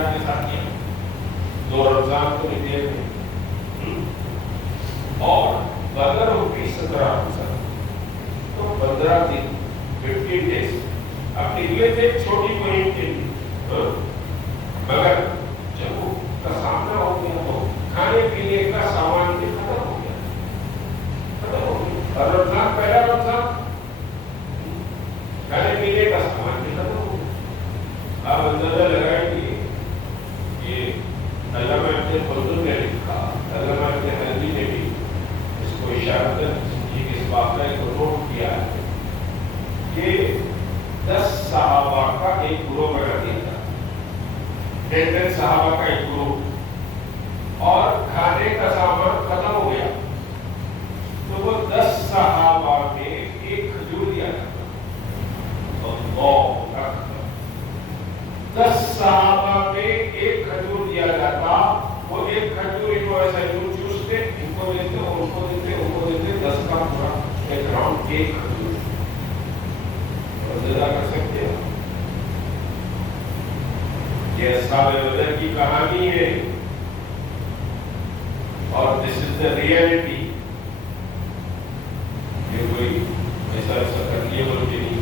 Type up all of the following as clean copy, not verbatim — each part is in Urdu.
اللہ کے ساتھ کیا 2 رمضان کو نکلے تھے اور بدر ہوئی 17 رمضان تو 15 دن 15 days اب نکلے تھے چھوٹی مہم کے لیے مگر جب وہ کا سامنا ہو گیا تو کھانے پینے کا سامان بھی ختم ہو گیا اور رمضان پہلا رمضان کھانے پینے کا سامان بھی ختم ہو گیا. آپ اندازہ لگائیں گے یہ علامہ ابن خلدون نے لکھا, علامہ ابن حنبی نے بھی اس کو اشارتاً اس واقعے کو نوٹ کیا ہے کہ 10 صحابہ کا ایک گروہ بنا دیا تھا, 10 صحابہ کا ایک گروہ اور کھانے کا سامان ختم ہو گیا تو وہ 10 صحابہ میں ایک کھجور دیا تھا. 10 صحابہ میں ایک کھجور دیا جاتا, وہ ایک کھجور ان کو ایسا یوں چوستے, ان کو دیتے, ان کو دیتے, ان کو دیتے, 10 کا پورا ایک راؤنڈ ایک کھجور. اندازہ کر سکتے ہیں یہ اصحاب بدر کی کہانی ہے اور دس از دا ریئلٹی. یہ کوئی ایسا ایسا کر لیے بول کے نہیں,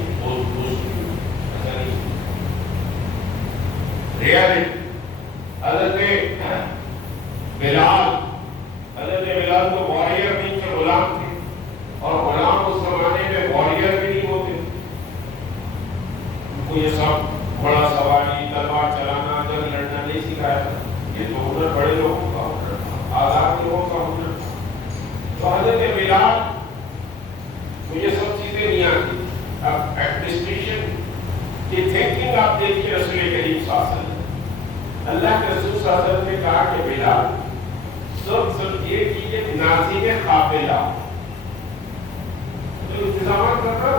ایسا نہیں. ریئلٹی حضرت بلال تو واریر نہیں تھے, غلام تھے, اور غلام اس زمانے میں واریر بھی نہیں ہوتے. ان کو یہ سب بڑا سواری, تلوار چلانا, جنگ لڑنا نہیں سکھایا تھا. یہ تو ہنر بڑے لوگوں کا ہنر تھا, آزاد لوگوں کا ہنر تھا. تو حضرت بلال کو یہ سب چیزیں نہیں آتی. اب ایڈمنسٹریشن کی تھنکنگ آپ دیکھیے رسول کریم صلی اللہ علیہ وسلم, اللہ کے رسول صلی اللہ علیہ وسلم نے کہا کہ بلال سب یہ چیزیں ناظر قافلہ تو انتظامات کرنا,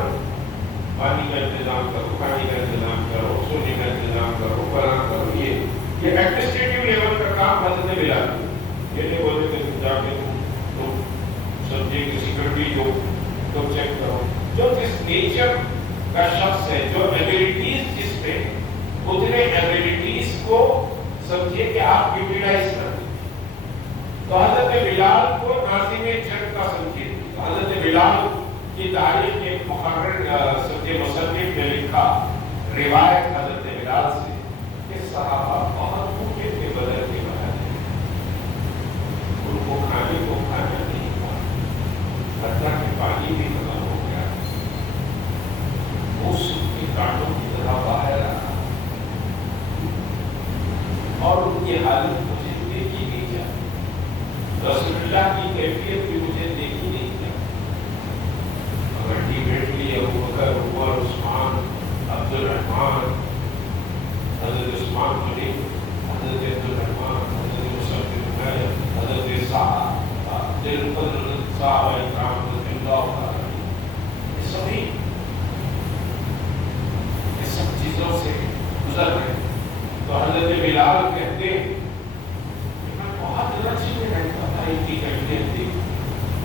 پانی کا انتظام کرو, کھانے کا انتظام کرو, سونے کا انتظام کرو, فلاں کرو. یہ ایڈمنسٹریٹو لیول کا کام حضرت بلال. یہ نہیں بولتے کہ جا کے تم سبزی کی سیکورٹی جو تم چیک کرو. جو جس نیچر کا شخص ہے, جو ایبیلٹیز جس پہ, اتنے ایبیلٹیز کو سمجھیے کہ آپ یوٹیلائز کریں. تو حضرت بلال کو ناظم جنگ کا سمجھیے. حضرت بلال کی تاریخ کے مقرر مصنف نے لکھا روایت حضرت بلال سے کہ صحابہ بہت بھوکے تھے بدر کے بعد, ان کو کھانے کو کھانا نہیں تھا, حتیٰ کہ پانی بھی ختم ہو گیا, اس کے کانٹوں کی طرح باہر آ رہا اور ان کی حالت مجھے دیکھی نہیں جاتی. رسول اللہ کی کیفیت بھی مجھے دیکھی نہیں جاتی. الٹیمیٹلی ابو بکر, عمر, عثمان, عبد الرحمان, حضرت عثمان غنی, حضرت عبد الرحمان, حضرت مصعب بن عمیر, حضرت سعد, دل قدر صحابہ کرام رضی اللہ عنہ, یہ سبھی یہ سب چیزوں سے گزر رہے. تو حضرت بلال کہتے ہیں کہ میں بہت رچی میں رہتا تھا ان کی کیفیت تھی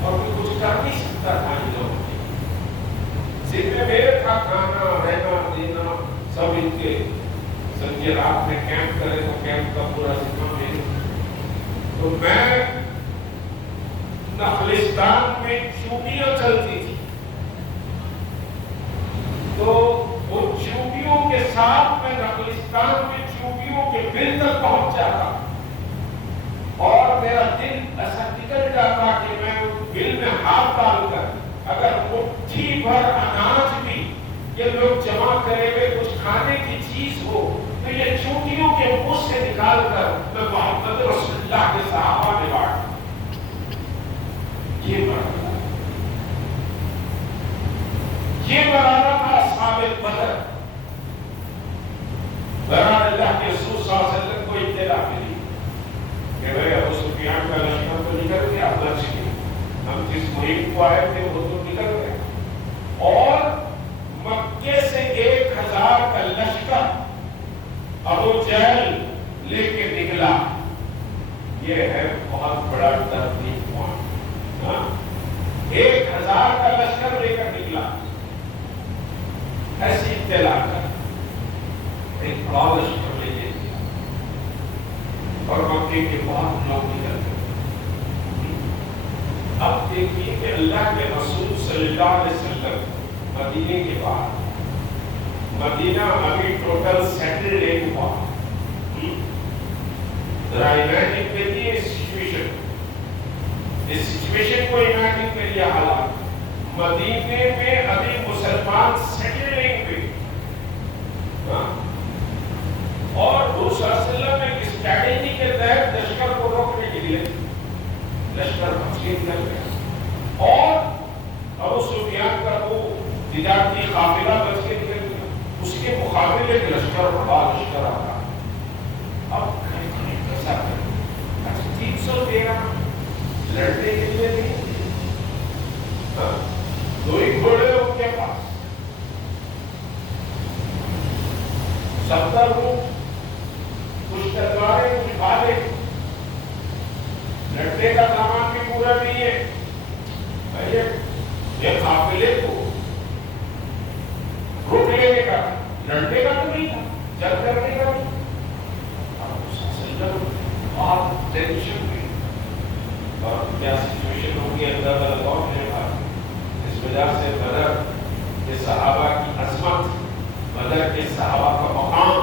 اور میں کچھ کر نہیں سکتا تھا ان لوگوں کی. صرف میرے تھا کھانا, رہنا, دینا سب ان کے. سمجھے رات میں کیمپ کرے تو کیمپ کا پورا ذمہ میرے. تو میں نخلستان میں چوٹیاں چلتی تھی تو وہ چوٹیوں کے ساتھ میں نخلستان میں چوٹیوں کے بل تک پہنچ جاتا اور میرا دل ایسا نکل جاتا کہ میں اس بل میں ہاتھ ڈال کر اگر مٹھی بھر اناج بھی یہ لوگ جمع کرے ہوئے کچھ کھانے کی چیز ہو تو یہ چوٹیوں کے منہ سے نکال کر میں محمد رسول اللہ کے صحابہ میں بانٹ. یہ بنانا تھا اصحاب بدر. بہرحال اللہ کے رسول صلی اللہ علیہ وسلم کو اطلاع ملی کہ بھائی ابو سفیان کا لشکر تو نکل گیا, ہم جس مہم کو آئے تھے وہ تو نکل گئے, اور مکے سے 1000 کا لشکر ابو جہل لے کے نکلا. یہ ہے بہت بڑا ترتیب پوائنٹ. 1000 کا لشکر لے کر نکلا, ایسی اطلاع کر ایک بڑا لشکر لے کے. اور مکے کے بعد لوگ نکلتے. اب دیکھیے کہ اللہ کے رسول صلی اللہ علیہ وسلم مدینے کے بعد مدینہ ابھی ٹوٹل سیٹل نہیں ہوا. ذرا امیجن کریے اس سچویشن کو امیجن کریے. حالات مدینے میں ابھی مسلمان سیٹل نہیں ہوئے اور حضور صلی اللہ علیہ وسلم ایک اسٹریٹجی کے تحت لشکر کو روکنے کے لیے لشکر تقسیم کر گیا اور ابو سفیان کا وہ تجارتی قافلہ بچ کے نکل گیا. اس کے مقابلے ایک لشکر بڑا لشکر آتا. اب کیسا کریں؟ 313 لڑنے کے لیے نہیں, دو ہی گھوڑے ان کے پاس, 70 لوگ, کچھ تلواریں کچھ بھالے, لڑنے کا سامان بھی پورا نہیں ہے. یہ قافلے کو روک لینے کا, لڑنے کا تو نہیں تھا, جنگ کرنے کا نہیں. بہت ٹینشن ہوئی اور کیا سچویشن ہوگی اندر لگاؤ میرے بھائی. اس وجہ سے بدر کے صحابہ کی عظمت, بدر کے صحابہ کا مقام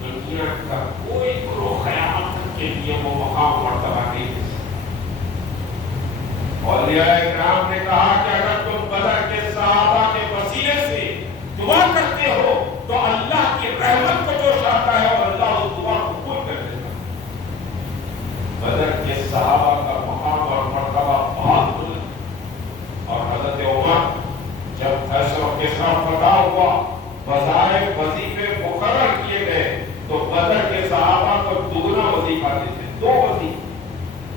دنیا کا کوئی گروہ قیامت کے لیے وہ مقام مرتبہ نہیں دے سکتا. اولیاء کرام نے کہا کہ اگر تم بدر کے صحابہ کے وسیلے سے دعا کرتے ہو تو اللہ کی رحمت کو جوش آتا ہے اور اللہ اس دعا کو قبول کر دیتا ہے. بدر کے صحابہ کا مقام اور مرتبہ بہت بلند. اور حضرت عمر جب فیصلوں کے ساتھ پتا ہوا وظائف وظیفے مقرر کیے گئے تو بدر کے صحابہ کو دگنا وظیفہ دیتے, 2 وظیفے,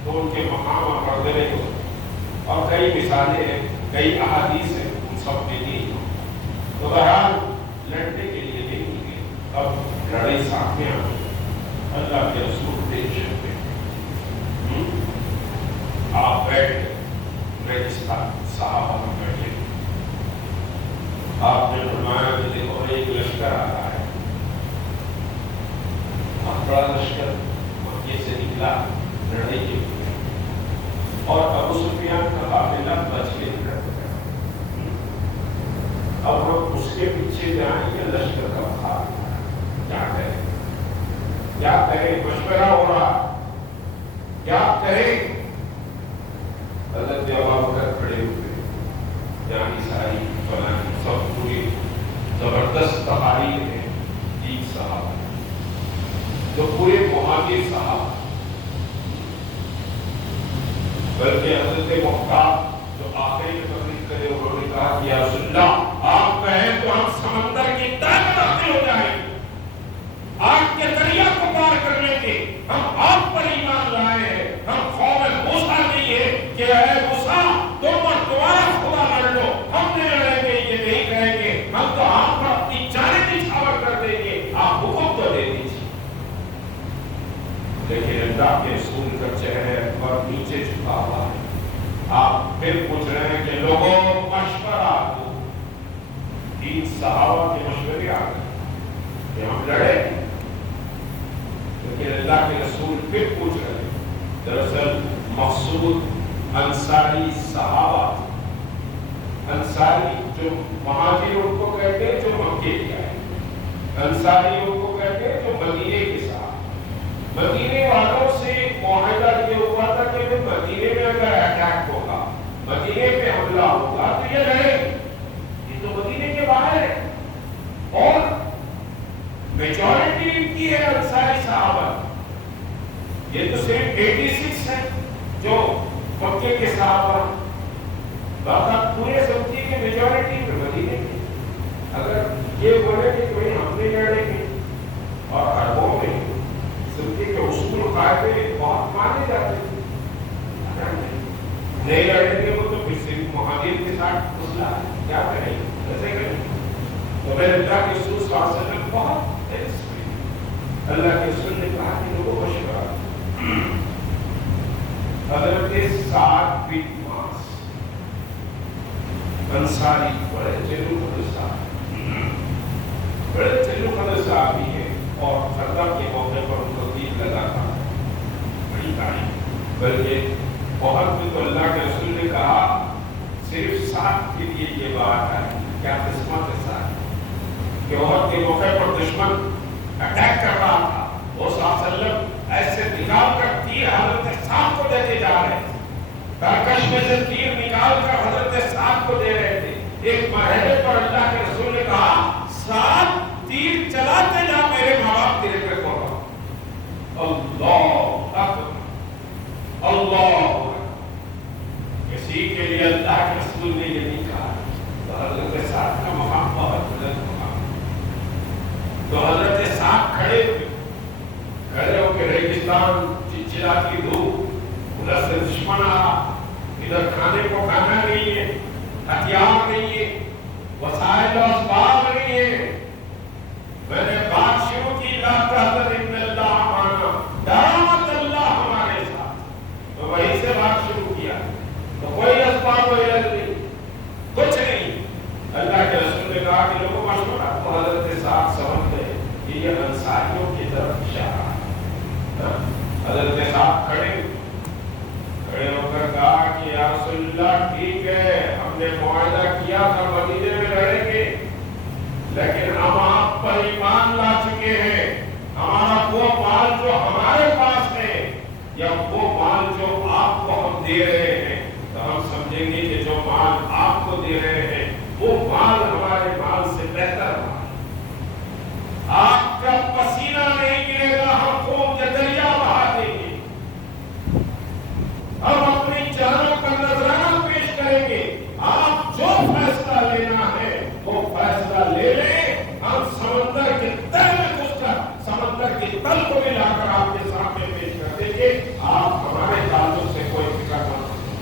تو ان کے مقام اور مرتبے کو. اور کئی مثالیں ہیں, کئی احادیث ہیں, ان سب میں نہیں. تو بہرحال لڑنے کے لیے نہیں گئے. اب لڑائی سامنے آ گئی. اللہ کے رسول ٹینشن پہ آپ بیٹھ صحابہ میں بیٹھے. آپ نے فرمایا کہ دیکھو ایک لشکر آ رہا ہے, بہت بڑا لشکر مکے سے نکلا لڑنے کے لیے اور ابو سفیان کا قافلہ بچ کے نکل گیا. اب ہم اس کے پیچھے جائیں یا لشکر کا بخار, کیا کریں کیا کریں؟ مشورہ ہو رہا کیا کریں. حضرت ابوبکر کھڑے ہوئے, جانی ساری فلانی سب پوری زبردست تقاریر ہیں. 3 صحابہ جو پورے مہاجر صحابہ, بلکہ حضرت مختار جو آخری میں تقریر کرے انہوں نے کہا کہ یا رسول اللہ آپ کہیں تو ہم سمندر کی تہ میں داخل ہو جائیں, آگ کے دریا کو پار کر لیں گے. ہم آپ پر ایمان لائے ہیں, ہم قوم موسیٰ نہیں ہے کہ اے موسیٰ تم اور تمہارا خدا لڑ لو, ہم نہیں لڑیں گے, یہ نہیں کہیں گے. ہم تو آپ پر اپنی جانیں نچھاور کر دیں گے, آپ حکم تو دے دیجیے. لیکن اللہ کے رسول کا چہرے پر نیچے جھکا ہوا ہے. آپ پھر پوچھ رہے ہیں کہ لوگوں مشورہ دو. 3 صحابہ کے مشورے آ گئے کہ ہم لڑے, لیکن اللہ کے رسول پھر پوچھ رہے ہیں. دراصل مقصود انصاری صحابہ, انصاری جو مہاجر ان کو کہتے ہیں جو مکے کے آئے, انصاری ان کو کہتے ہیں جو مدینے کے ساتھ. مدینے والوں سے معاہدہ یہ ہوا تھا کہ مدینے میں اگر اٹیک ہوگا, مدینے پہ حملہ ہوگا تو یہ لڑیں گے. یہ تو مدینے کے باہر ہے اور میجورٹی ان کی ہے انصاری صحابہ. یہ تو صرف 86 ہے جو مکے کے صحابہ, باقی پورے سمجھیے کہ میجورٹی میں مدینے میں. اگر یہ بولے کہ کوئی ہم نہیں لڑیں گے اور عربوں میں سمجھے کہ اصول قاعدے بہت مانے جاتے ہیں, نہیں لڑیں گے وہ تو پھر صرف مہاجر کے ساتھ مسئلہ ہے, کیا کریں ایسے کریں. تو میں اللہ کے رسول صلی اللہ علیہ وسلم بہت اللہ کے رسول نے کہا کہ لوگوں کو مشورہ. حضرت سعد بن معاذ انصاری بڑے جلو قدر صحابی ہیں اور خندق کے موقع پر ان کو تیر لگا تھا. بلکہ بہت بھی تو اللہ کے رسول نے کہا صرف ساتھ کے لیے یہ بات ہے، کیا قسمت کے ساتھ کہ بہت کے موقع پر دشمن اٹیک کر رہا تھا، وہ صلی اللہ علیہ وسلم ایسے نکال کر تیر حضرت سعد کو دیتے جا رہے تھے، ترکش میں سے تیر نکال کر حضرت سعد کو دے رہے تھے۔ ایک مرحلے پر اللہ کے رسول نے کہا سعد تیر چلاتے جا، میرے ماں باپ تیرے پہ کو رہا۔ اللہ اکبر، اللہ، کسی کے لیے اللہ کے رسول نے یہ نہیں کہا تو حضرت سعد کا مقام بہت بلند مقام۔ تو حضرت سعد کھڑے ہو کے ریگستان چلچلاتی دھوپ، ادھر سے دشمن آ رہا، ادھر کھانے کو کھانا نہیں ہے، ہتھیار نہیں ہے، وسائل و اسباب نہیں ہے۔ میں نے بات شروع کی لا تحزن ان اللہ معنا، ڈرو مت اللہ ہمارے ساتھ، تو وہیں سے بات شروع کیا۔ تو کوئی اسباب و علت نہیں، کچھ نہیں۔ اللہ کے رسول نے کہا کہ لوگوں مشورہ، تو حضرت صاحب سمجھ گئے کہ یہ انصاریوں کی طرف اشارہ ہے۔ حضرت صاحب کھڑے ہو کر کہا کہ یا رسول اللہ ٹھیک ہے، ہم نے معاہدہ کیا تھا مدینے میں لڑیں گے، لیکن ہم آپ پر ایمان لا چکے ہیں، ہمارا وہ مال جو ہمارے پاس ہے یا وہ مال جو آپ کو ہم دے رہے ہیں، تو ہم سمجھیں گے کہ جو مال آپ کو دے رہے ہیں وہ مال ہمارے مال سے بہتر مال۔ آپ کا پسینہ نہیں گرے گا، ہم خون کے دریا بہا دیں گے، ہم اپنی جانوں کا نذرانہ پیش کریں گے، آپ جو فیصلہ لینا ہے وہ فیصلہ لے لیں، ہم سمندر کے تل میں گھس کر سمندر کے تل کو بھی لا کر آپ کے سامنے پیش کر دیں گے، آپ ہمارے تعلق سے کوئی فکر مت کریں۔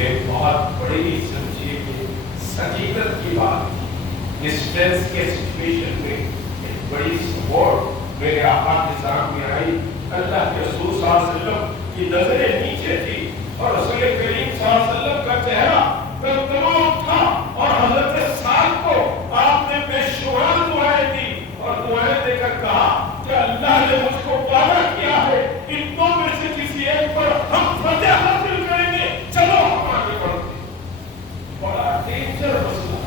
یہ بہت بڑی سمجھیے کہ سکینت کی بات، اس ٹینس کے سچویشن میں ایک بڑی سپورٹ میرے آقا کے سامنے آئی۔ اللہ کے رسول صلی اللہ علیہ وسلم کی نظریں نیچے تھی اور رسول کریم صلی اللہ علیہ وسلم کا چہرہ تمام تھا، اور حضرت سعد کو آپ نے بے شمار دعائیں دی اور دعائیں دے کر کہا کہ اللہ نے مجھ کو وعدہ کیا ہے ان دو میں سے کسی ایک پر ہم فتح حاصل کریں گے، چلو ہم آگے بڑھتے ہیں۔ بڑا ڈینجر مسئلہ،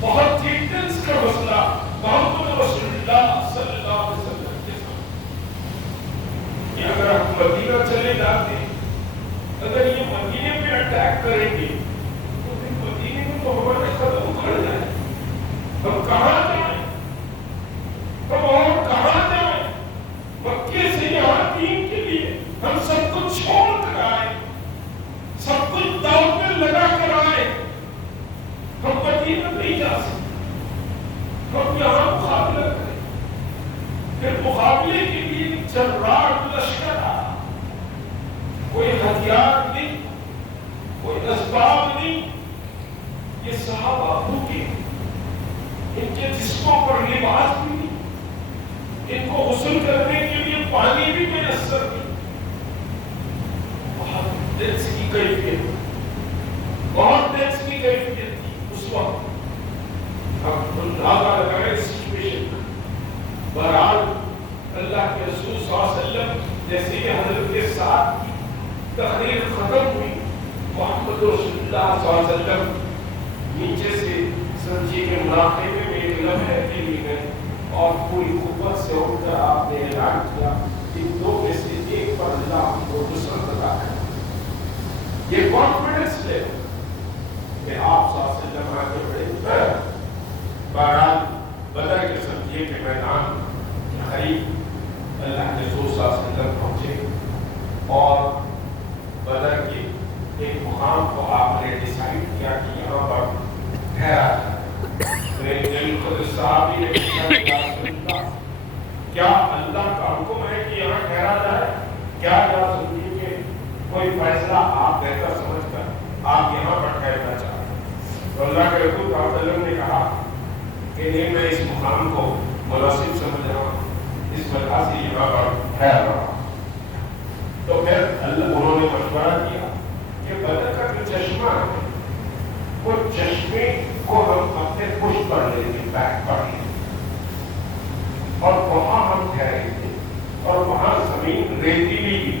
بہت ڈیٹیلز کا مسئلہ، محمد رسول اللہ صلی اللہ علیہ وسلم کے ساتھ۔ کہ اگر ہم مدینہ چلے جاتے، اگر یہ مدینے پہ اٹیک کریں گے تو پھر مدینے میں تو ہمارے قدم اکھڑ جائیں، ہم کہاں جائیں، ہم اور کہاں جائیں؟ مکے سے یہاں دین کے لیے ہم سب کچھ چھوڑ کر آئے، سب کچھ داؤ پہ لگا کر آئے، ہم مدینہ نہیں جا سکتے، ہم یہاں مقابلہ کریں۔ پھر مقابلے کے لیے جرار لشکر آ، کوئی ہتھیار نہیں، کوئی اسباب نہیں، یہ صحابہ بھوکے، ان کے جسموں پر لباس بھی نہیں، ان کو غسل کرنے کے لیے پانی بھی میسر نہیں۔ بہت دنس کی کیفیت، بہت دنس کی کیفیت تھی اس وقت۔ ہم اندازہ لگائیں سچویشن کا۔ بہرحال اللہ کے رسول صلی اللہ علیہ وسلم جیسے کہ حضرت کے ساتھ تقریر ختم ہوئی، محمد رسول اللہ صلی اللہ علیہ وسلم نیچے سے سمجھیے کہ مراقبے میں ایک لمحے کے لیے گئے اور پوری قوت سے اٹھ کر آپ نے اعلان کیا کہ دو میں سے ایک پر اللہ ہم کو نصرت عطا کرے۔ یہ کانفیڈنس لے کہ آپ صلی اللہ علیہ وسلم آگے بڑھے۔ بہرحال بدر کے سمجھیے کہ میدان کے قریب اللہ کے رسول صلی اللہ علیہ وسلم پہنچے اور بدر کے ایک مقام کو آپ نے ڈیسائیڈ کیا کہ یہاں پر ٹھہرا جائے۔ میرے دل قدس صحابی نے کہا کیا اللہ کا حکم ہے کہ یہاں ٹھہرا جائے؟ کیا یا سنیے کہ کوئی فیصلہ آپ بہتر سمجھ کر آپ یہاں پر ٹھہرنا چاہتے ہیں؟ تو اللہ کے رسول صلی اللہ علیہ وسلم نے کہا کہ نہیں، میں اس مقام کو مناسب سمجھ رہا ہوں، اس وجہ سے یہاں پر ٹھہر رہا ہوں۔ تو پھر انہوں نے مشورہ کیا کہ بدر کا جو چشمہ ہے وہ چشمے کو ہم اپنے پشت پر لیں گے، بیک پر لیں گے، اور وہاں ہم ٹھہریں گے، اور وہاں زمین ریتیلی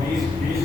20-20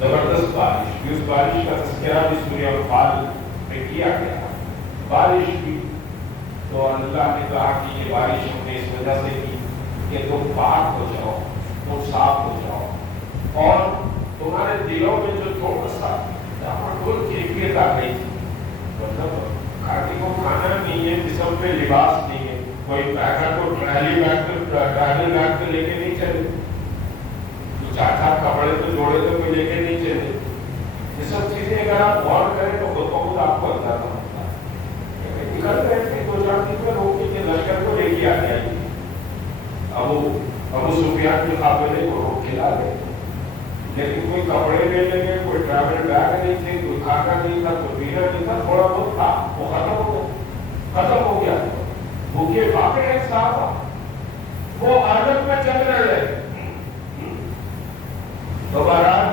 زبردست بارش، اس بارش کا تذکرہ بھی سورہ انفال میں کیا گیا. بارش بھی تو اللہ نے کہا کہ یہ بارش ہم نے اس وجہ سے کی کہ تم پاک ہو جاؤ، تم صاف ہو جاؤ، اور تمہارے دلوں میں جو تھوڑا سا کیفیت آ گئی تھی، مطلب کھانے کو کھانا نہیں ہے، جسم پہ لباس نہیں ہے، کوئی بیگ کو ٹرالی بیگ تو لے کے نہیں چلے، چار چار کپڑے تو جوڑے تو کوئی لے کے نہیں چلے. یہ سب چیزیں اگر آپ غور کریں تو خود بخود آپ کو اندازہ ہوتا ہے. نکل رہے تھے 2-4 دن میں روکی کے لشکر کو لے کے آ جائے گی. ابو سفیان کے قافلے کو روک کے لا گئے، لیکن کوئی کپڑے لے لیں گے، کوئی ٹریول بیگ نہیں تھے، کوئی کھانا نہیں تھا، کوئی پینا نہیں تھا، تھوڑا بہت تھا وہ ختم ہو گیا. بھوکے پاپے ہیں صاحب، وہ عادت میں چل رہے ہیں. تو بہرحال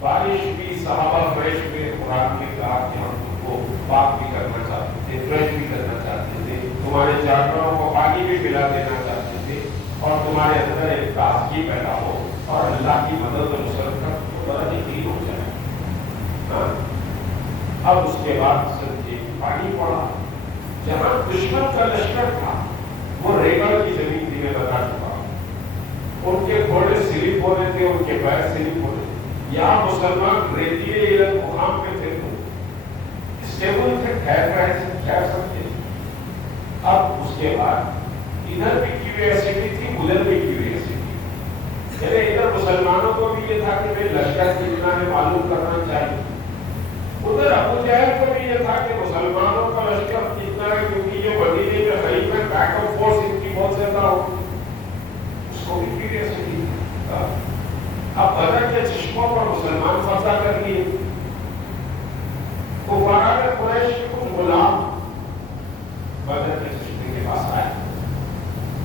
بارش بھی صحابہ فریش میں قرآن نے کہا کہ ہم تم کو پاک بھی کرنا چاہتے تھے، فریش بھی کرنا چاہتے تھے، تمہارے جانوروں کو پانی بھی پلا دینا چاہتے تھے، اور تمہارے اندر ایک تازگی پیدا ہو اور اللہ کی مدد و نصرت کا بڑا یقین ہو جائے. اب اس کے بعد سمجھے پانی پڑا. جہاں دشمن کا لشکر تھا وہ ریگل کی زمین تھی، میں بتا چکا ہوں. ان کے گھوڑے سلپ ہو رہے تھے، ان کے پیر سلپ ہو رہے تھے. یہاں مسلمان ریتیلے مقام پہ تھے تو اسٹیبل تھے، ٹھہر سکتے. اب اس کے بعد ادھر بھی کیوریوسٹی تھی، ادھر بھی کیوریوسٹی. چلے ادھر مسلمانوں کو بھی یہ تھا کہ بھائی لشکر کتنا ہے معلوم کرنا چاہیے، ادھر ابو جہل کو بھی یہ تھا کہ مسلمانوں کا لشکر کتنا ہے، کیونکہ یہ مدینے میں غریب میں بیک اپ فورس ان کی بہت زیادہ ہو، اس کو بھی کیوریوسٹی. اب بدر کے چشموں پر مسلمان فضا کر لیے. کفار قریش کے کچھ غلام بدر کے چشمے کے پاس آئے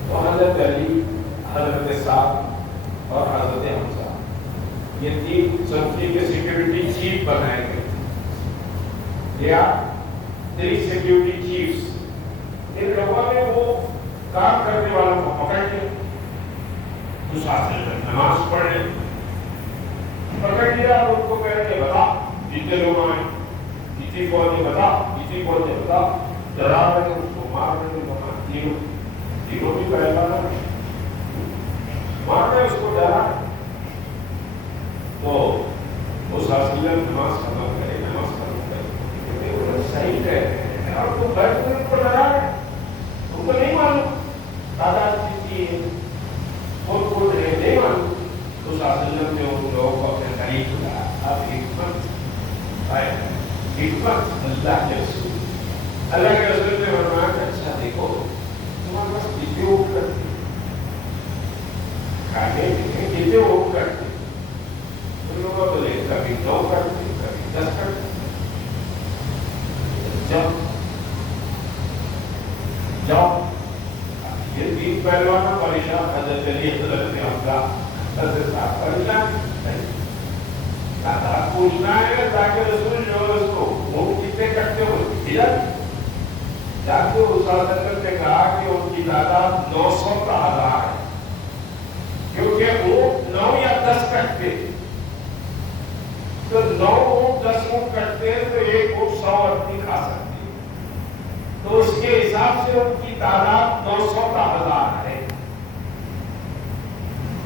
تو حضرت علی، حضرت سعد اور حضرت حمزہ، یہ 3 سنتری کے سیکیورٹی چیف بنائے گئے. یا 3 سیکیورٹی چیفز. ان لوگوں نے وہ کام کرنے والوں کو پکڑ لیا، جو ساتھ نماز پڑھ رہے پکڑ لیا اور ان کو کہہ رہے بتا جتنے لوگ آئے، جتنی فوج نے بتا، جتنی فوج نے بتا، ڈرا رہے اس کو مار رہے لوگ، تینوں بھی پہلا مار رہے اس کو ڈرا. تو اس حاصل نماز ختم کرے، نماز ختم کرے، صحیح کہہ رہے ہیں. اور تم بیٹھ کر ان کو ڈرا رہے، تم کو نہیں معلوم تعداد کتنی ہے، خود رہے نہیں معلوم. اس حاصل نے ان لوگوں کو اپنے قریب بلایا. اب حکمت اللہ کے رسول، اللہ کے رسول نے فرمایا کہ اچھا دیکھو تمہارے پاس کتنے اوپ کرتے کھانے پینے، کتنے اوپ کرتے. ان لوگوں کو لے کبھی 9 کرتے، کبھی 10 کرتے. جاؤ یہ 3 پہلوانوں پریشان، حضرت علی، حضرت حمزہ، حضرت صاحب پریشان. پوچھنا ہے تاکہ رسول جو ہے اس کو وہ کتنے کٹتے ہو ادھر جاتے. اس حضرت نے کہا کہ ان کی تعداد 900 کا 1000 ہے، کیونکہ وہ 9 یا 10 کٹتے. تو 9 اونٹ 10 اونٹ کٹتے ہیں تو ایک اونٹ 100 آدمی کھا سکتے. تو اس کے حساب سے ان کی تعداد 900 کا 1000 ہے.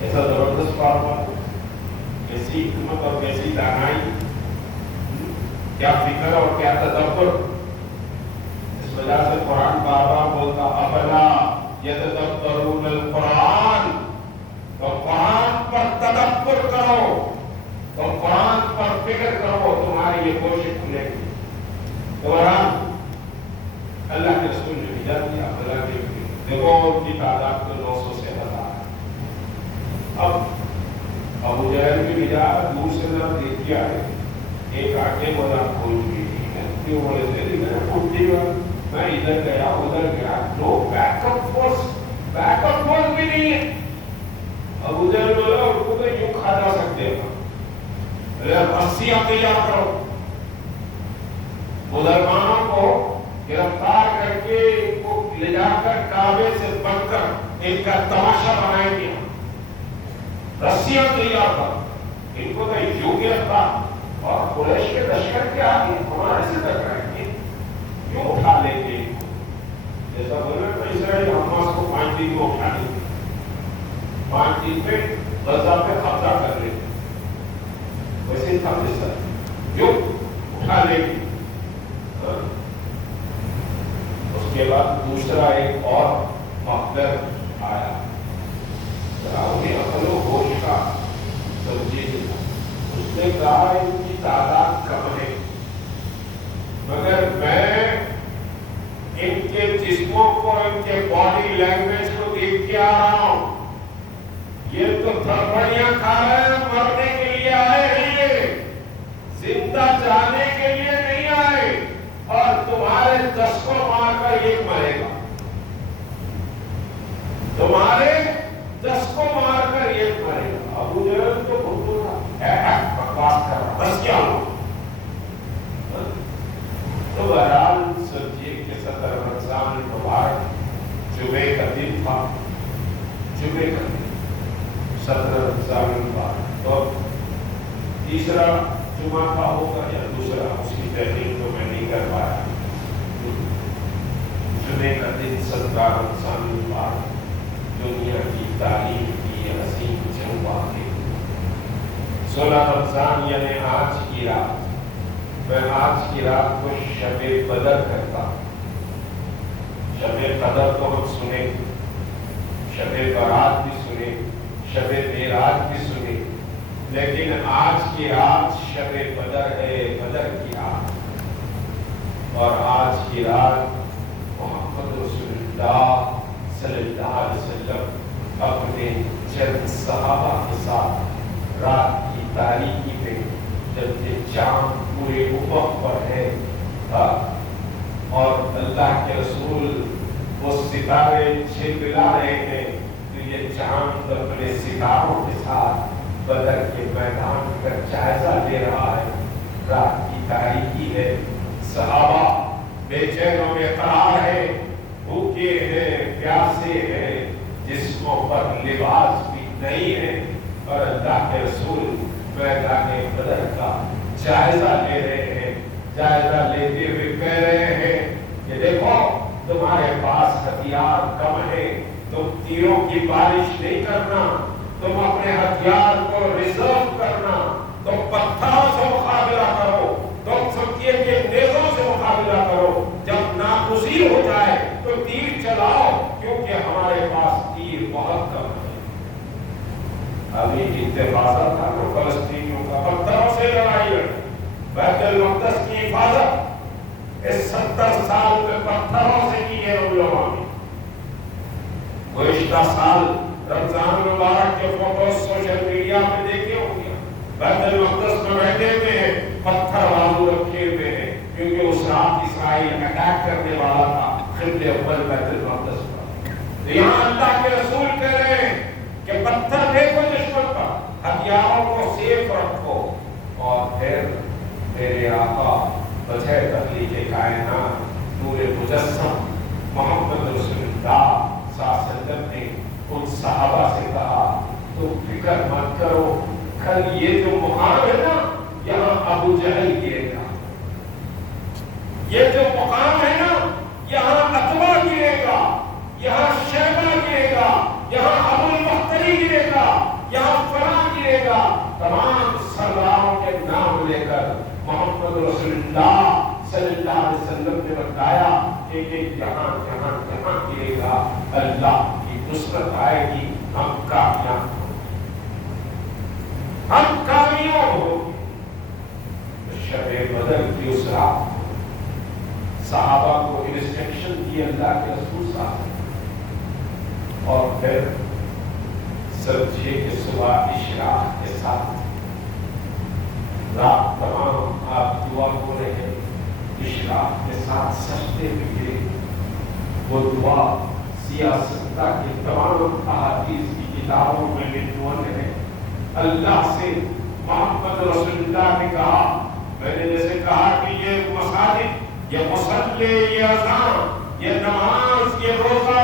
ایسا زبردست فارمولہ، کیسی حکمت اور کیسی دانائی، کیا فکر اور کیا تدبر. اس وجہ سے قرآن بار بار بولتا افلا یتدبرون القرآن، تو قرآن پر تدبر کرو، تو قرآن پر فکر کرو، تمہاری یہ کوشش کھلے گی. تو اللہ کے رسول نے بھیجا دیا. اللہ کے دیکھو ان کی تعداد تو 900 سے 1000. اب ابو جہل بھی بھیجا، دور سے نہ دیکھ کے آئے. ایک آگے بولا کھول گئی ہے، کیوں بولے تھے میں ادھر گیا ادھر گیا، نو بیک اپ فورس بھی نہیں ہے. ابو جہل بولا ان کو تو یوں کھا جا سکتے ہیں، رسیاں تیار کرو، مسلمانوں کو گرفتار کر کے ان کو لے جا کر کعبے سے بن کر ان کا تماشا بنائیں گے. رسیاں تیار کرو. ان کو تو یوں گرفتا اور قریش کے لشکر کے آگے ہمارے سے ٹکرائیں گے، کیوں اٹھا لیں گے ان کو؟ جیسا بولے تو اسرائیل حماس کو 5 دن کو اٹھا لیں گے، 5 دن پہ غزہ پہ قبضہ کر لیں گے، ویسے ہی تھا مصر، کیوں اٹھا لیں گے۔ اس کے بعد دوسرا ایک اور مقدر آیا، انہیں عقل و ہوش کا سمجھے، اس نے کہا ان کی تعداد کم ہے، مگر میں ان کے جسموں کو، ان کے باڈی لینگویج کو دیکھ کے آ رہا ہوں، یہ تو تھپڑیاں کھا رہے ہیں، مرنے کے لیے آئے ہیں، یہ زندہ جانے کے لیے نہیں آئے، اور تمہارے 10 کو مار کر ایک مرے گا، تمہارے 10 کو مار کر ایک مرے گا۔ ابو جہل تو بکواس کر رہا، بس کیا ہو؟ تو بہرحال سمجھیے کہ 17 رمضان المبارک جمعے کا دن تھا، جمعے کا دن 17 رمضان المبارک، تو تیسرا جمعہ کا ہوگا یا دوسرا، اس کی تحقیق تو میں نہیں کر پایا۔ جمعے کا دن 17 رمضان المبارک دنیا کی تاریخ کی عظیم جنگ واقع، 16 رمضان یعنی آج کی رات، میں آج کی رات کو شب بدر کرتا ہوں۔ شب قدر تو ہم سنیں، شب برات بھی سنیں، شب معراج بھی سنیں، لیکن آج کی رات شب بدر ہے، بدر کی رات، اور آج کی رات محمد رسول اللہ صلی اللہ علیہ وسلم اپنے چند صحابہ کے ساتھ رات کی تاریکی میں، جب یہ چاند پورے افق پر ہے اور اللہ کے رسول وہ ستارے چھلکلا رہے ہیں، تو یہ چاند اپنے ستاروں کے ساتھ بدر کے میدان کا جائزہ لے رہا ہے۔ رات کی تاریکی ہے، صحابہ بے چینوں میں قرار ہے، بھوکے ہیں، پیاسے ہیں، جسموں پر لباس بھی نہیں ہے، اور اللہ کے رسول میدان بدر کا جائزہ لے رہے ہیں۔ جائزہ لیتے ہوئے کہہ رہے ہیں کہ دیکھو تمہارے پاس ہتھیار کم ہے، تم تیروں کی بارش نہیں کرنا، تم اپنے ہتھیار کو ریزرو کرنا، تم پتھروں سے مقابلہ کرو، تم سمجھیے کہ نیزوں سے مقابلہ کرو، جب ناگزیر ہو جائے تو تیر چلاؤ، کیونکہ ہمارے پاس تیر بہت کم ہے۔ ابھی اتفاق تھا کہ فلسطینیوں کا پتھروں سے لڑائی لڑی، بیت المقدس کی حفاظت اس 70 سال میں پتھروں سے کی ہے ان لوگوں نے۔ گزشتہ سال رمضان مبارک کے فوٹوز سوشل میڈیا میں دیکھے ہوں گے، بیت المقدس میں بیٹھے ہوئے ہیں، پتھر بازو رکھے ہوئے ہیں، کیونکہ اس رات اسرائیل اٹیک کرنے والا تھا قبلہ اول بیت المقدس پر۔ یہاں اللہ کے رسول کہہ رہے ہیں کہ پتھر دیکھو دشمن کا، ہتھیاروں کو سیف رکھو، اور پھر میرے آقا وجہ تخلیق کائنات نور مجسم محمد رسول اللہ صلی اللہ علیہ وسلم نے ان صحابہ سے کہا تم فکر مت کرو، کل یہ جو مقام ہے نا یہاں ابو جہل گرے گا، یہ جو مقام ہے نا یہاں عتبہ گرے گا، یہاں شیبہ گرے گا، یہاں ابو البختری گرے گا، یہاں فلاں گرے گا۔ تمام سرداروں کے نام لے کر محمد رسول اللہ صلی اللہ علیہ وسلم نے بتایا کہ یہ یہاں یہاں یہاں گرے گا، اللہ کی نصرت آئے گی، ہم کامیاب ہوں گے، ہم کامیاب ہوں گے۔ شب بدر کی اس رات صحابہ کو انسٹرکشن دی اللہ کے رسول صاحب، اور پھر سمجھیے کہ صبح اشراق کے ساتھ رات تمام آپ دعا ہو رہے ہیں، اشراق کے ساتھ سجدے میں گرے، وہ دعا سیاستہ کی تمام احادیث کی کتابوں میں لکھوان ہے۔ اللہ سے محمد رسول اللہ نے کہا، میں نے جیسے کہا کہ یہ مساجد، یہ مصلی، یہ اذان، یہ نماز، یہ روزہ،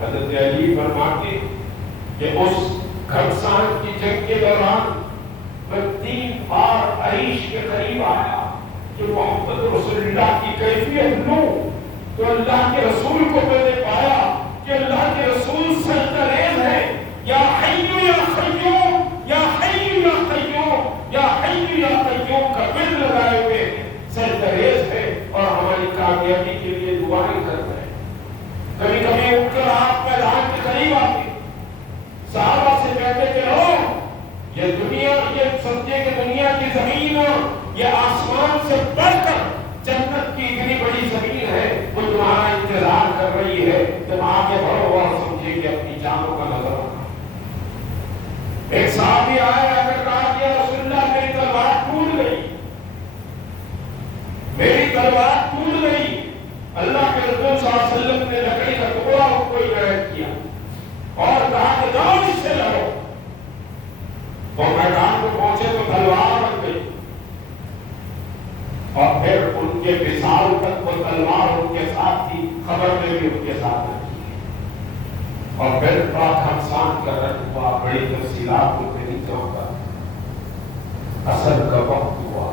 حضرت علی فرماتے کہ اس گھمسان کی جنگ کے دوران میں 3 بار عریش کے قریب آیا کہ محمد رسول اللہ کی کیفیت لوں، تو اللہ کے رسول کو میں نے پایا کہ اللہ کے رسول سرتریز ہے، یا حی یا قیوم، یا حی یا قیوم، یا حی یا قیوم کا بل لگائے ہوئے سرتریز ہے اور ہماری کامیابی کے لیے دعائیں کر رہے ہیں۔ کبھی کبھی اٹھ کر آپ میدان کے قریب آتے، صحابہ سے کہتے کہ لو یہ دنیا، یہ سمجھے کہ دنیا کی زمین یہ آسمان سے بڑھ کر جنت کی اتنی بڑی زمین ہے، وہ تمہارا انتظار کر رہی ہے، تم آگے بڑھو اور سمجھے کہ اپنی جانوں کا نظر رکھنا۔ ایک صحابی آئے، اگر کہا کہ رسول اللہ میری تلوار ٹوٹ گئی، میری تلوار ٹوٹ گئی۔ اللہ کے رسول صلی اللہ علیہ وسلم نے لکڑی کا ٹکڑا ان کو ہدایت کیا اور کہا کہ جاؤ اس سے لڑو۔ وہ میدان میں پہنچے تو تلوار بن گئی، اور پھر ان کے وصال تک وہ تلوار ان کے ساتھ تھی، خبر میں بھی ان کے ساتھ رکھی ہے۔ اور پھر بڑا گھمسان کا رنگ ہوا، بڑی تفصیلات کو نہیں چاہتا۔ اصل کا وقت ہوا،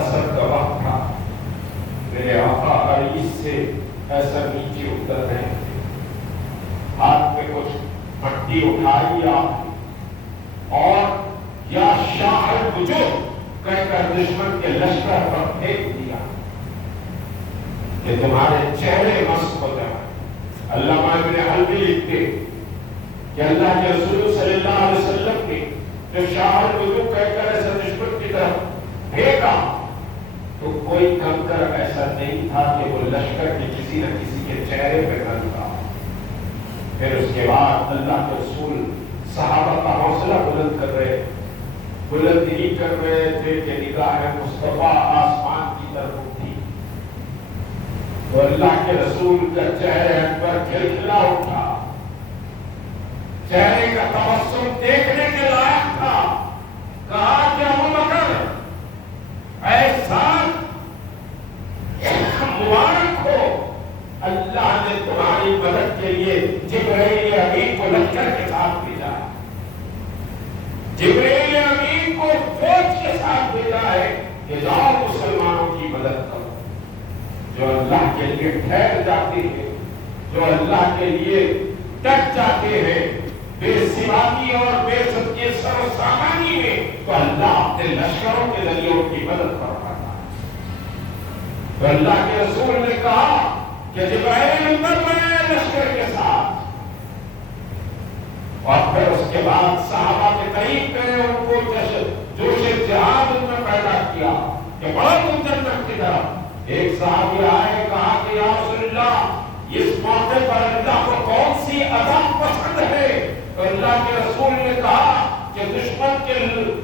اصل کا وقت تھا، میرے آقا عریش سے ایسا نیچے اتر رہے تھے، ہاتھ میں کچھ مٹی اٹھائی آپ اور یا شاہد وجود کہہ کر دشمن کے لشکر پر پھینک دیا کہ تمہارے چہرے مست ہو جائیں۔ علامہ ابن حلبی لکھتے کہ اللہ کے رسول صلی اللہ علیہ وسلم نے جو شاہد وجود کہہ کر ایسا دشمن کی طرف پھینکا تو کوئی کم کر ایسا نہیں تھا کہ وہ لشکر کے کسی نہ کسی کے چہرے پہ نہ لگا۔ پھر اس کے بعد اللہ کے رسول صحابہ کا حوصلہ بلند کر رہے، بلند نہیں کر رہے تھے کہ نگاہ مصطفیٰ آسمان کی طرف اٹھی تو اللہ کے رسول کا چہرے پر کھلکھلا اٹھا، چہرے کا تبسم دیکھنے کے لائق تھا۔ کہا کہ ابو بکر ایسا مبارک ہو، اللہ نے تمہاری مدد کے لیے جبرائیل امین کو لشکر کے ساتھ بھیجا، جبرائیل امین کو فوج کے ساتھ بھیجا ہے کہ جاؤ مسلمانوں کی مدد کرو۔ جو اللہ کے لیے ٹھہر جاتے ہیں، جو اللہ کے لیے ڈٹ جاتے ہیں بے سواتی اور بے سب کے سر و سامانی میں، تو اللہ اپنے لشکروں کے ذریعے ان کی مدد کرتا ہے۔ تو اللہ کے رسول نے کہا کہ جبرائیل اتر رہے ہیں لشکر کے ساتھ، اور پھر اس کے بعد صحابہ کے قریب گئے، ان کو جوش جہاد ان میں پیدا کیا کہ بڑا تم جنت کی طرف۔ ایک صحابی آئے، کہا کہ یا رسول اللہ اس موقع پر اللہ کو کون سی ادا پسند ہے؟ تو اللہ کے رسول نے کہا کہ دشمن کے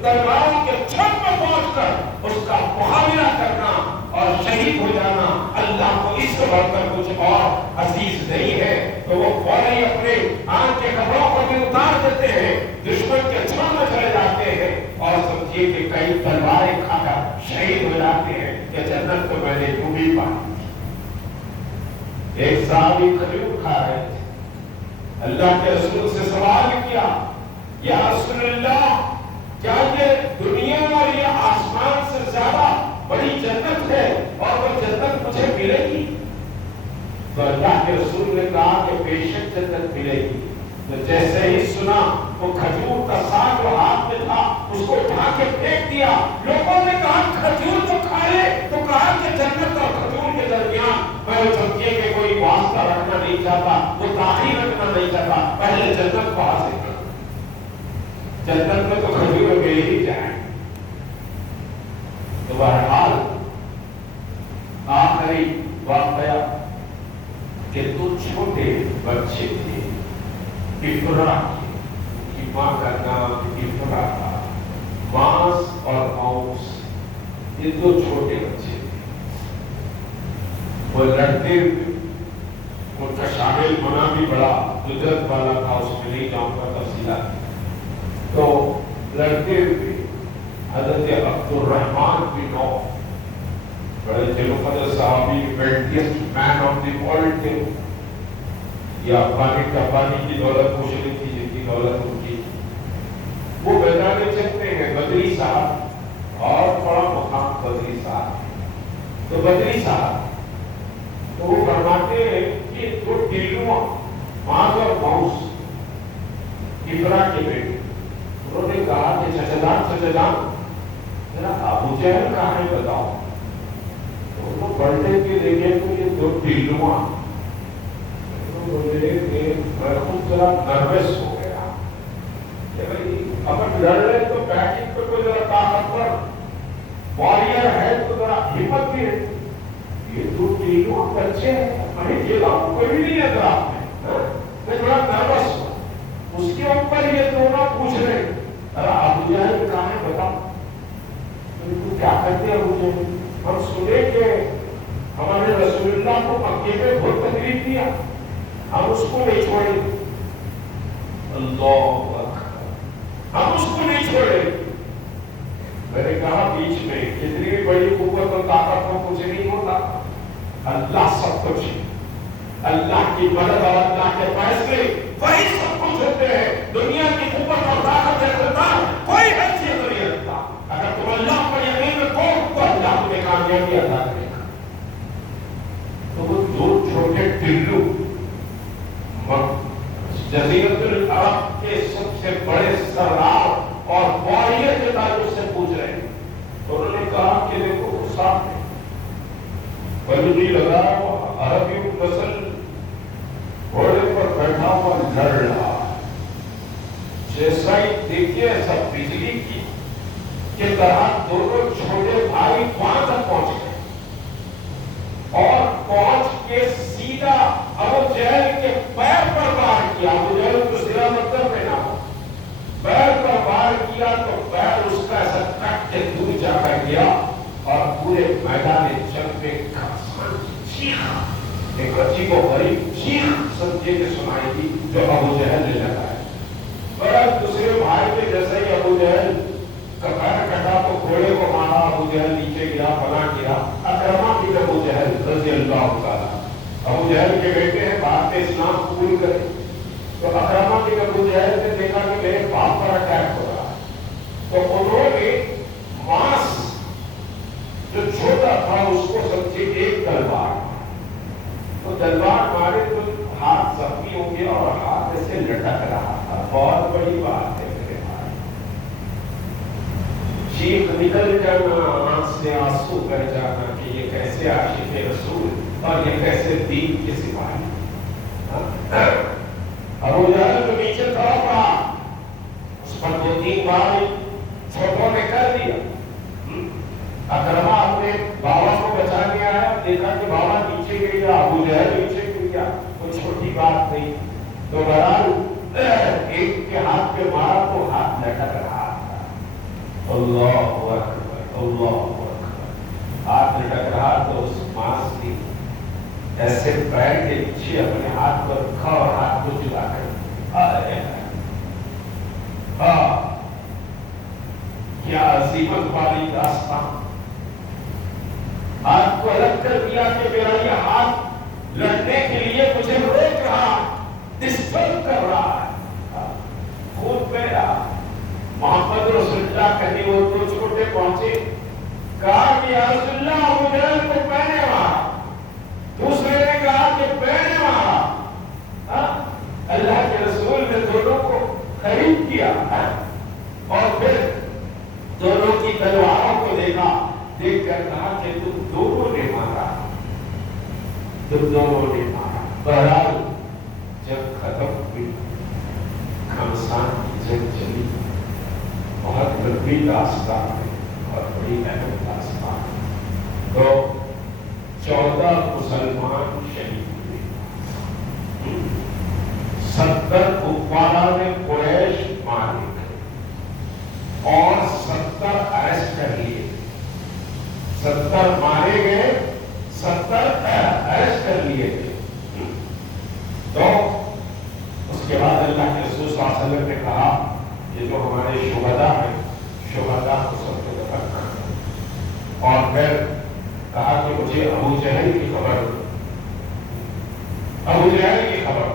تلواروں کے چھت میں پہنچ کر اس کا مقابلہ کرنا اور شہید ہو جانا اللہ کو اس سے بڑھ کر کچھ اور عزیز نہیں ہے۔ تو وہ فوراً اپنے آنکھ کے کپڑوں کو بھی اتار دیتے ہیں، دشمن کے چھت میں چلے جاتے ہیں اور سمجھیے کہ کئی تلواریں کھا کر شہید ہو جاتے ہیں کہ جنت تو میں نے یوں ہی پائی۔ ایک صحابی کھجور کھا رہے تھے، اللہ کے رسول سے سوال کیا، یا رسول اللہ کیا یہ دنیا اور یہ آسمان سے زیادہ بڑی جنت ہے اور وہ جنت مجھے ملے گی؟ تو اللہ کے رسول نے کہا کہ بے شک جنت ملے گی۔ تو جیسے ہی سنا وہ کھجور کا ساگ جو ہاتھ میں تھا اس کو اٹھا کے پھینک دیا۔ لوگوں نے کہا کھجور تو کھا لے، تو کہا کہ جنت اور کھجور کے درمیان میں وہ سمجھے کہ کوئی واسطہ رکھنا نہیں چاہتا، وہ تاخیر رکھنا نہیں چاہتا، پہلے جنت کو حاصل کرنا۔ جنت میں تو کھجور مل ہی جائیں۔ تو بہرحال آخری واقعہ کہ تو چھوٹے بچے تھے، افرا کی ماں کا نام افرا تھا، ماس اور اوس یہ دو چھوٹے بچے تھے، وہ لڑتے ان کا شامل ہونا بھی بڑا قدرت والا تھا، اس میں نہیں جاؤں گا تفصیلات۔ تو لڑتے ہوئے حضرت عبد الرحمن بن عوف بڑے جلوفر صحابی، ویلتھیسٹ مین آف دی ورلڈ تھے، یا افغانی کی دولت پوچھ رہی تھی جن کی دولت ان کی، وہ میدان چلتے ہیں بدری صاحب اور بڑا مقام بدری صاحب، تو بدری صاحب تو وہ فرماتے ہیں کہ دو ٹیلوں ماض اور موس ابرا کے بیٹے، انہوں نے کہا کہ چچا ذرا ابو جہل کہاں ہے بتاؤ، تو انہوں پڑھنے کے دیکھے تو یہ دو ٹیلوں بولے کہ میں خود ذرا نروس ہو گیا کہ بھائی اگر لڑ رہے تو بیٹنگ پہ کوئی ذرا طاقتور واریر ہے تو ذرا ہمت بھی ہے، یہ دو ٹیلوں بچے ہیں، میں یہ کوئی بھی نہیں ہے ذرا میں تھوڑا نروس ہوں، اس کے اوپر یہ دونوں پوچھ رہے ابو جہل کہاں ہے بتاؤ، تو کیا کرتے ہیں ابو جہل، ہم سنے کہ ہمارے رسول اللہ کو مکے میں بہت تکلیف دیا، ہم اس کو نہیں چھوڑے، اللہ ہم اس کو نہیں چھوڑے۔ میں نے کہا بیچ میں کتنی بھی بڑی قوت اور طاقت کو کچھ نہیں ہوتا، اللہ سب کچھ، اللہ کی مدد اور اللہ کے فیصلے وہی سب کچھ ہوتے ہیں، دنیا کی قوت اور طاقت سے کوئی حیثیت نہیں رکھتا، اگر تم اللہ پر یقین رکھو تو اللہ تمہیں کامیابی عطا کرے گا۔ تو وہ دو چھوٹے ٹلو جزیرت العرب کے سب سے بڑے سردار اور واریر کے تعلق سے پوچھ رہے ہیں، تو انہوں نے کہا کہ دیکھو وہ ساتھ ہے بلوی لگا عربی نسل گھوڑے پر بیٹھا ہوا لڑ رہا، جیسا ہی دیکھیے سب بجلی کی طرح دونوں چھوٹے بھائی وہاں تک پہنچ گئے اور پہنچ کے سیدھا ابو جہل کے پیر پر وار کیا، ابو جہل کو سیدھا مطلب پہنا ہو، پیر پر وار کیا تو پیر اس کا ایسا کٹ کے دور جا کر گیا اور پورے میدان جنگ میں گھمسان چیخ، ایک عجیب و غریب چیخ سمجھے کہ سنائی دی جو ابو جہل نے لگایا۔ اور دوسرے بھائی کے جیسے ہی ابو جہل کا پیر کٹا تو گھوڑے کو مارا، ابو جہل نیچے گرا، فلاں گرا، اکرما بن ابو جہل رضی اللہ تعالیٰ، ابو جہل کے بیٹے ہیں، بعد میں اسلام قبول کرے، تو اکرما بن ابو جہل نے دیکھا کہ میرے باپ پر اٹیک ہو رہا ہے، تو انہوں نے ماس جو چھوٹا تھا اس کو سمجھے ایک تلوار، تو تلوار مارے تو ہاتھ زخمی ہو گیا اور ہاتھ ایسے لٹک رہا تھا، بہت بڑی بات ہے میرے بھائی، چیخ نکل جانا، آنکھ سے آنسو بہ جانا کہ یہ کیسے عاشق رسول اور یہ کیسے دین کے سپاہی۔ ابو جہل تو نیچے طرف رہا، اس پر دو تین بار چھوٹوں نے کر دیا، اکرما اپنے بابا کو بچانے آیا، دیکھا کہ بابا نیچے گر گیا، ابو جہل نیچے گر گیا، کوئی چھوٹی بات نہیں، تو بہرحال ایک کے ہاتھ پہ مارا تو ہاتھ لٹک رہا تھا، اللہ اکبر اللہ اکبر، ہاتھ لٹک رہا تو اس ماس نے ایسے پیر کے نیچے اپنے ہاتھ پر رکھا اور ہاتھ کو چلا کر کیا عظیمت والی داستان، ہاتھ کو الگ کر دیا کہ میرا یہ ہاتھ لڑنے کے لیے مجھے روک رہا، ڈسٹرب کر رہا ہے، خود میرا محمد رسول اللہ کہیں وہ دو چھوٹے پہنچے، کہا کہ یا رسول اللہ ابو جہل کو پہنے مارا، دوسرے نے کہا کہ پہنے مارا، اللہ کے رسول نے دونوں کو خرید کیا اور پھر دونوں کی تلواروں کو دیکھا، دیکھ کر کہا کہ تم دونوں نے مارا، تم دونوں نے مارا۔ بہرحال جب ختم ہوئی، گھمسان کی جنگ چلی، بہت لمبی داستان ہے اور بڑی اہم داستان ہے، تو 14 مسلمان شہید ہوئے، 70 کفار نے قریش مارے گئے اور 70 اریسٹ کر لیے، 70 مارے گئے، 70 اریسٹ کر لیے گئے۔ تو اس کے بعد اللہ کے رسول صلی اللہ علیہ وسلم نے کہا کہ جو ہمارے شہداء ہیں، شہداء کو سب کو دفن کرنا، اور پھر کہا کہ مجھے ابو جہل کی خبر، ابو جہل کی خبر،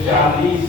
40